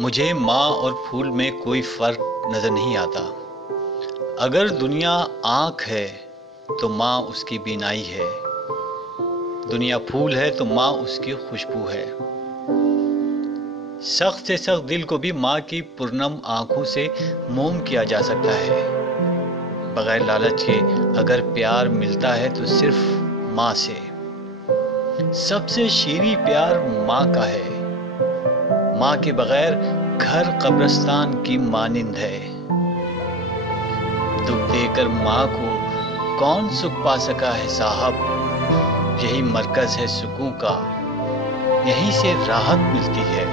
मुझे माँ और फूल में कोई फर्क नजर नहीं आता। अगर दुनिया आँख है तो माँ उसकी बीनाई है, दुनिया फूल है तो माँ उसकी खुशबू है। सख्त से सख्त दिल को भी माँ की पुरनम आँखों से मोम किया जा सकता है। बगैर लालच के अगर प्यार मिलता है तो सिर्फ माँ से। सबसे शीरी प्यार माँ का है, माँ के बगैर घर कब्रिस्तान की मानिंद है। दुख देकर माँ को कौन सुख पा सका है साहब, यही मरकज है सुकून का, यहीं से राहत मिलती है।